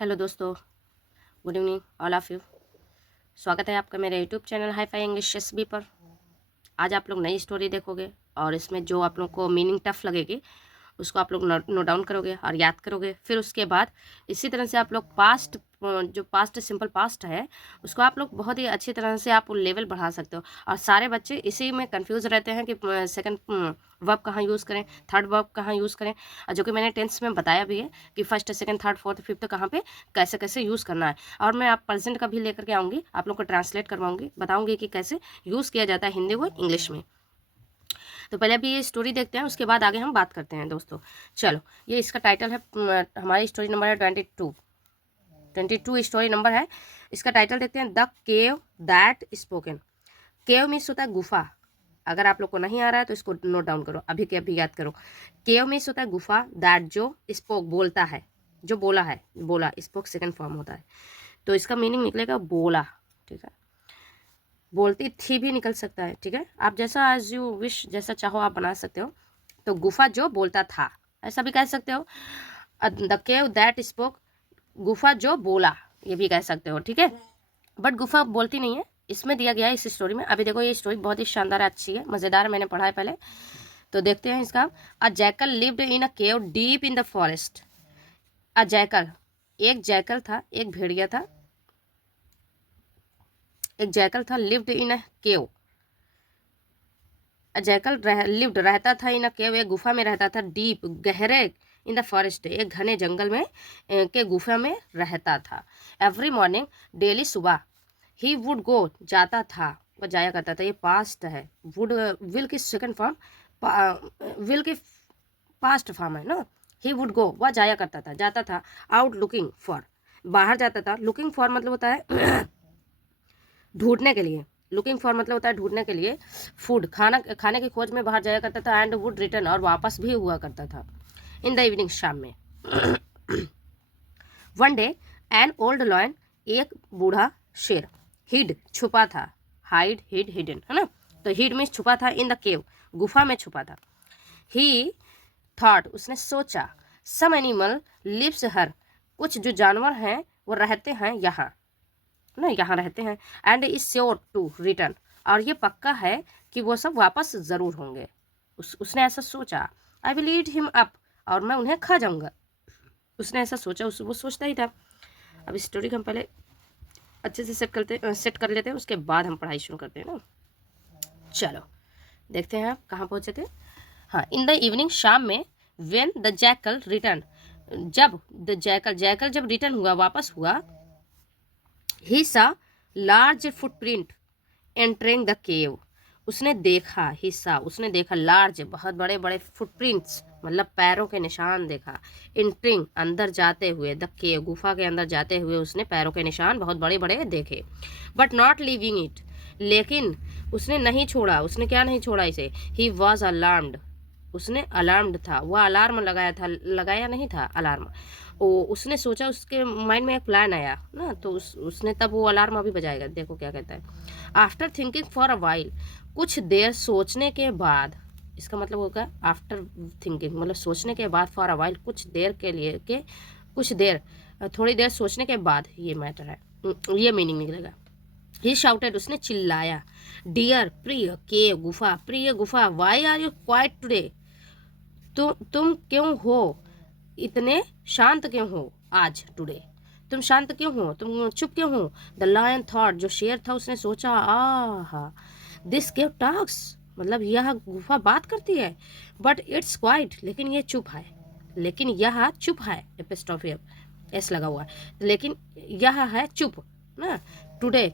Hello दोस्तों, good evening all of you. स्वागत है आपका मेरे YouTube channel hi fi English SB पर। आज आप लोग नई स्टोरी देखोगे और इसमें जो आप लोग को मीनिंग टफ लगेगी उसको आप लोग नोट डाउन करोगे और याद करोगे। फिर उसके बाद इसी तरह से आप लोग पास्ट, जो पास्ट सिंपल पास्ट है उसको आप लोग बहुत ही अच्छी तरह से आप लेवल बढ़ा सकते हो। और सारे बच्चे इसी में कंफ्यूज रहते हैं कि सेकंड वर्ब कहाँ यूज़ करें, थर्ड वर्ब कहाँ यूज़ करें, और जो कि मैंने टेंस में बताया भी है कि first second third fourth fifth कहाँ पे कैसे कैसे यूज़ करना है। और मैं आप प्रेजेंट का भी लेकर के आऊँगी, आप लोग को ट्रांसलेट करवाऊँगी, बताऊँगी कि कैसे यूज़ किया जाता है हिंदी को इंग्लिश में। तो पहले अभी ये स्टोरी देखते हैं, उसके बाद आगे हम बात करते हैं दोस्तों। चलो, ये इसका टाइटल है, हमारी स्टोरी नंबर है 22 स्टोरी नंबर है। इसका टाइटल देखते हैं, the cave that spoken. Cave means होता है गुफा। अगर आप लोग को नहीं आ रहा है तो इसको नोट डाउन करो, अभी के अभी याद करो। केव मीन्स होता है गुफा, दैट जो स्पोक बोलता है, जो बोला है, बोला स्पोक सेकंड फॉर्म होता है, तो इसका मीनिंग निकलेगा बोला। ठीक है, बोलती थी भी निकल सकता है। ठीक है, आप जैसा एज यू विश, जैसा चाहो आप बना सकते हो। तो गुफा जो बोलता था, ऐसा भी कह सकते हो। द केव दैट स्पोक, गुफा जो बोला, ये भी कह सकते हो। ठीक है, बट गुफा बोलती नहीं है, इसमें दिया गया है इस स्टोरी में। अभी देखो, ये स्टोरी बहुत ही शानदार अच्छी है, मज़ेदार है, मैंने पढ़ा है पहले। तो देखते हैं इसका। A jackal lived in a cave deep in the forest. A jackal, एक जैकल था, एक भेड़िया था। एक जैकल था, lived in a cave. Jackal lived रहता था, इन अ केव एक गुफा में रहता था, डीप गहरे, इन द फॉरेस्ट एक घने जंगल में के गुफा में रहता था। एवरी मॉर्निंग, डेली सुबह, ही वुड गो जाता था, वह जाया करता था। ये पास्ट है, वुड विल की सेकंड फॉर्म, विल की पास्ट फॉर्म है ना। ही वुड गो, वह जाया करता था, जाता था। आउट लुकिंग फॉर, बाहर जाता था। लुकिंग फॉर मतलब होता है ढूंढने के लिए। लुकिंग फॉर मतलब होता है ढूंढने के लिए। फूड, खाना, खाने की खोज में बाहर जाया करता था। एंड वुड रिटर्न, और वापस भी हुआ करता था। इन द इवनिंग, शाम में। One day, an old lion, एक बूढ़ा शेर, हिड छुपा था, हाइड हिड हिडन है ना। तो हिड में छुपा था, इन द केव गुफा में छुपा था। ही थॉट, उसने सोचा, सम एनिमल लिव्स हर, कुछ जो जानवर हैं वो रहते हैं यहाँ ना, यहाँ रहते हैं। And is sure to return, और ये पक्का है कि वो सब वापस ज़रूर होंगे। उसने ऐसा सोचा। I will eat him up, और मैं उन्हें खा जाऊंगा। उसने ऐसा सोचा, वो सोचता ही था। अब स्टोरी को हम पहले अच्छे से सेट कर लेते हैं, उसके बाद हम पढ़ाई शुरू करते हैं ना। चलो देखते हैं आप कहाँ पहुँचे थे। हाँ, इन द इवनिंग, शाम में। वेन द जैकल रिटर्न, जब द जैकल जब रिटर्न हुआ, वापस हुआ। ही सा large footprint entering the cave, उसने देखा, हिस्सा उसने देखा, लार्ज बहुत बड़े बड़े फुटप्रिंट्स मतलब पैरों के निशान देखा। एंटरिंग अंदर जाते हुए, द केव गुफा के अंदर जाते हुए उसने पैरों के निशान बहुत बड़े बड़े देखे। बट नॉट लिविंग इट, लेकिन उसने नहीं छोड़ा। उसने क्या नहीं छोड़ा इसे? ही वॉज अलार्म्ड, उसने अलार्म्ड था, वह अलार्म लगाया था, लगाया नहीं था अलार्म। उसने सोचा, उसके माइंड में एक प्लान आया ना, तो उसने तब वो अलार्म अभी बजाएगा। देखो क्या कहता है। After thinking for a while, कुछ देर सोचने के बाद, इसका मतलब होगा आफ्टर थिंकिंग मतलब सोचने के बाद, फॉर अ वाइल कुछ देर के लिए, के कुछ देर, थोड़ी देर सोचने के बाद, ये मैटर है, ये मीनिंग निकलेगा। ही शाउटेड, उसने चिल्लाया, डियर प्रिय के गुफा, प्रिय गुफा, why are you quiet today, तुम क्यों हो इतने शांत, क्यों हो आज, टुडे तुम शांत क्यों हो, तुम चुप क्यों हो। द लायन थॉट, जो शेर था उसने सोचा, आहा, दिस केव टॉक्स, मतलब यह गुफा बात करती है। बट इट्स क्वाइट, लेकिन ये चुप है, लेकिन यह चुप है, एपिस्ट्रोफी एस लगा हुआ है, लेकिन यह है चुप ना। टुडे,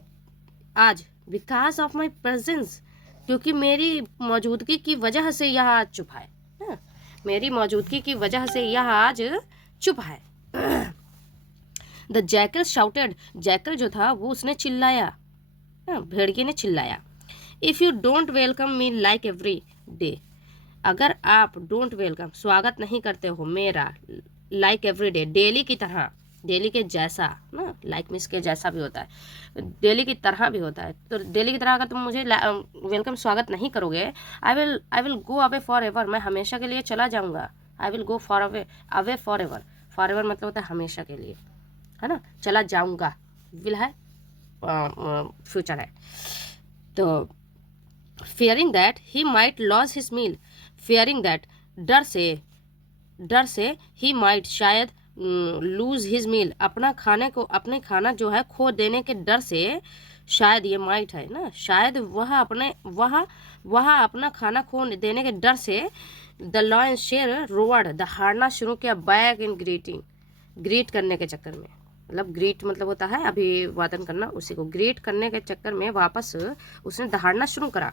आज, बिकॉज ऑफ माई प्रेजेंस, क्योंकि मेरी मौजूदगी की वजह से यह आज चुप है ना, मेरी मौजूदगी की वजह से यह आज चुप है। द जैकल शाउटेड, जैकल जो था वो उसने चिल्लाया, भेड़िए ने चिल्लाया। If you don't welcome me like every day, अगर आप डोंट वेलकम स्वागत नहीं करते हो मेरा, लाइक एवरी डे डेली की तरह, डेली के जैसा ना, लाइक मिस के जैसा भी होता है, डेली की तरह भी होता है। तो डेली की तरह अगर तुम मुझे वेलकम स्वागत नहीं करोगे, I will go away for ever, मैं हमेशा के लिए चला जाऊंगा। I will go for away, away for ever, for ever मतलब होता है हमेशा के लिए। है ना, चला जाऊंगा, विल है फ्यूचर है। तो fearing that he might lose his meal, fearing that डर से ही माइट शायद लूज हिज मील, अपने खाना जो है खो देने के डर से, शायद ये माइट है ना, शायद वह अपना खाना खो देने के डर से द लॉयन शेर रोअर्ड, दहाड़ना शुरू किया, बैक इन ग्रीटिंग, ग्रीट करने के चक्कर में, मतलब ग्रीट मतलब होता है अभिवादन करना, उसी को ग्रीट करने के चक्कर में वापस उसने दहाड़ना शुरू करा।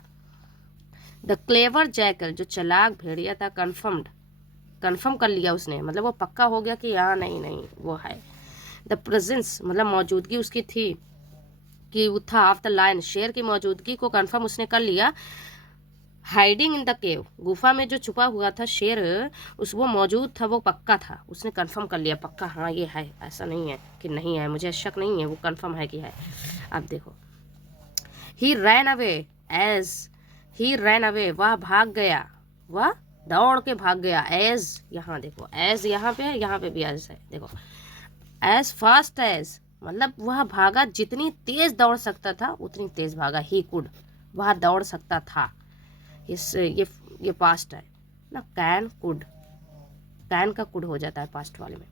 द क्लेवर जैकल, जो चालाक भेड़िया था, कन्फर्म कर लिया उसने, मतलब वो पक्का हो गया कि हाँ नहीं नहीं वो है। द प्रेजेंस मतलब मौजूदगी उसकी थी, कि वो था ऑफ द लायन, शेर की मौजूदगी को कन्फर्म उसने कर लिया। हाइडिंग इन द केव, गुफा में जो छुपा हुआ था शेर, वो मौजूद था, वो पक्का था, उसने कंफर्म कर लिया पक्का, हाँ ये है, ऐसा नहीं है कि नहीं है, मुझे शक नहीं है, वो कंफर्म है कि है। अब देखो, ही रैन अवे, वह भाग गया, वह दौड़ के भाग गया, एज, यहाँ देखो एज यहाँ पे भी एज है, देखो एज फास्ट एज, मतलब वह भागा, जितनी तेज दौड़ सकता था उतनी तेज भागा, ही कुड, वह दौड़ सकता था, ये पास्ट है ना, कैन का कुड हो जाता है पास्ट वाले में।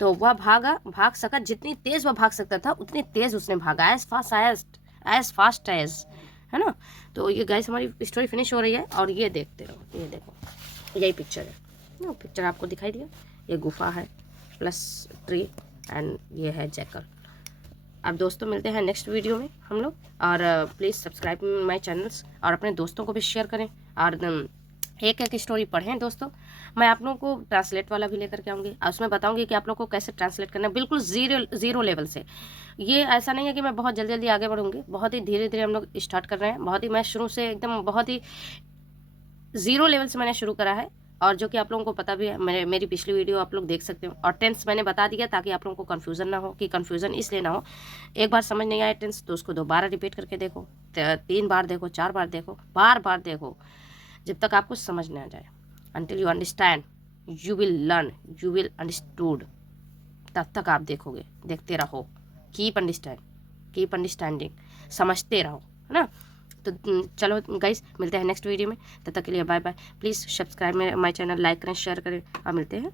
तो वह भाग सका, जितनी तेज वह भाग सकता था उतनी तेज उसने भागा, एज फास्ट एज, है ना। तो ये गाइस हमारी स्टोरी फिनिश हो रही है, और ये देखते रहो, ये देखो यही पिक्चर है ना, पिक्चर आपको दिखाई दिया, ये गुफा है प्लस ट्री एंड ये है जैकल। अब दोस्तों मिलते हैं नेक्स्ट वीडियो में हम लोग, और प्लीज़ सब्सक्राइब माय चैनल्स, और अपने दोस्तों को भी शेयर करें, और एक एक स्टोरी पढ़ें दोस्तों। मैं आप लोगों को ट्रांसलेट वाला भी लेकर के आऊँगी, और उसमें बताऊँगी कि आप लोग को कैसे ट्रांसलेट करना है, बिल्कुल ज़ीरो लेवल से। ये ऐसा नहीं है कि मैं बहुत जल्दी जल्दी आगे बढ़ूँगी, बहुत ही धीरे धीरे हम लोग स्टार्ट कर रहे हैं, बहुत ही मैं शुरू से एकदम बहुत ही ज़ीरो लेवल से मैंने शुरू करा है, और जो कि आप लोगों को पता भी है, मेरी पिछली वीडियो आप लोग देख सकते हो, और टेंस मैंने बता दिया ताकि आप लोगों को कन्फ्यूज़न ना हो, कि कन्फ्यूज़न इसलिए ना हो, एक बार समझ नहीं आया टेंस तो उसको दोबारा रिपीट करके देखो, 3 बार देखो, 4 बार देखो, बार देखो, जब तक आपको समझ नहीं आ जाए, until you understand, you will learn, you will understood, तब तक आप देखोगे, देखते रहो, कीप अंडरस्टैंडिंग, समझते रहो, है ना। तो चलो गाइस मिलते हैं नेक्स्ट वीडियो में, तब तक के लिए bye bye. Please subscribe my channel, like करें, शेयर करें, और मिलते हैं